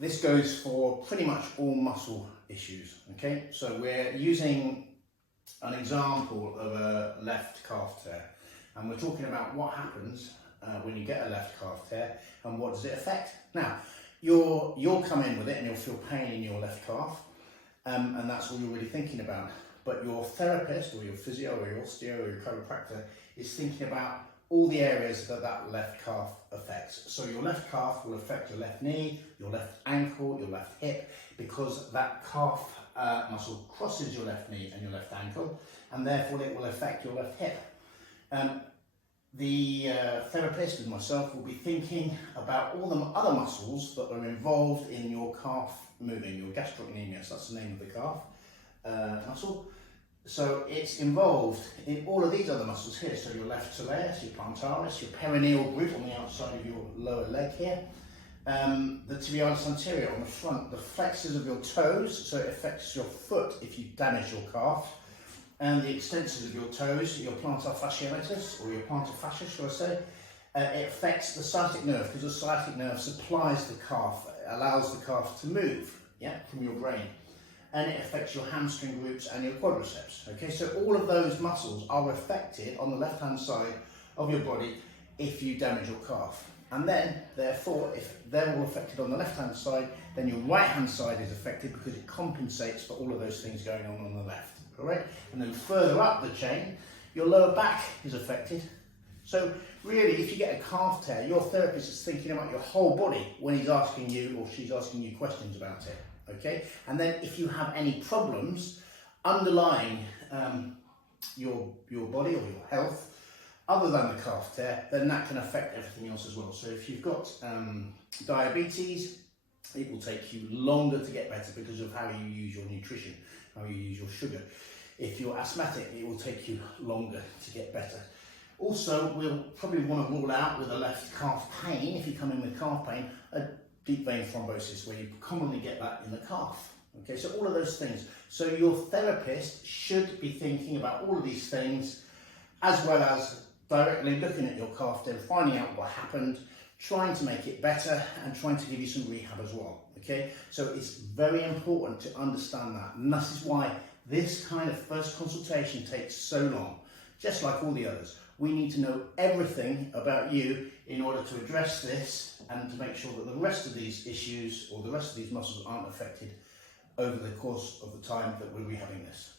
this goes for pretty much all muscle issues, okay? So we're using an example of a left calf tear, and we're talking about what happens when you get a left calf tear and what does it affect. Now, you'll come in with it and you'll feel pain in your left calf, and that's all you're really thinking about. But your therapist or your physio or your osteo or your chiropractor is thinking about all the areas that that left calf affects. So your left calf will affect your left knee, your left ankle, your left hip, because that calf muscle crosses your left knee and your left ankle, and therefore it will affect your left hip. The therapist and myself will be thinking about all the other muscles that are involved in your calf moving, your gastrocnemius, that's the name of the calf muscle. So it's involved in all of these other muscles here, so your left soleus, your plantaris, your perineal group on the outside of your lower leg here, the tibialis anterior on the front, the flexors of your toes, so it affects your foot if you damage your calf, and the extensors of your toes, your plantar fasciitis, or your plantar fascia, shall I say. It affects the sciatic nerve, because the sciatic nerve supplies the calf, allows the calf to move, from your brain. And it affects your hamstring groups and your quadriceps. Okay, so all of those muscles are affected on the left-hand side of your body if you damage your calf. And then, therefore, if they're all affected on the left-hand side, then your right-hand side is affected because it compensates for all of those things going on the left. All right? And then further up the chain, your lower back is affected. So really, if you get a calf tear, your therapist is thinking about your whole body when he's asking you or she's asking you questions about it. Okay, and then if you have any problems underlying your body or your health other than the calf tear, then that can affect everything else as well. So if you've got diabetes, it will take you longer to get better because of how you use your nutrition, how you use your sugar. If you're asthmatic, it will take you longer to get better. Also, we'll probably want to rule out with a left calf pain, if you come in with calf pain, a deep vein thrombosis, where you commonly get that in the calf. Okay, so all of those things. So your therapist should be thinking about all of these things, as well as directly looking at your calf, then finding out what happened, trying to make it better, and trying to give you some rehab as well. Okay, so it's very important to understand that, and that is why this kind of first consultation takes so long, just like all the others. We need to know everything about you in order to address this and to make sure that the rest of these issues or the rest of these muscles aren't affected over the course of the time that we're rehabbing this.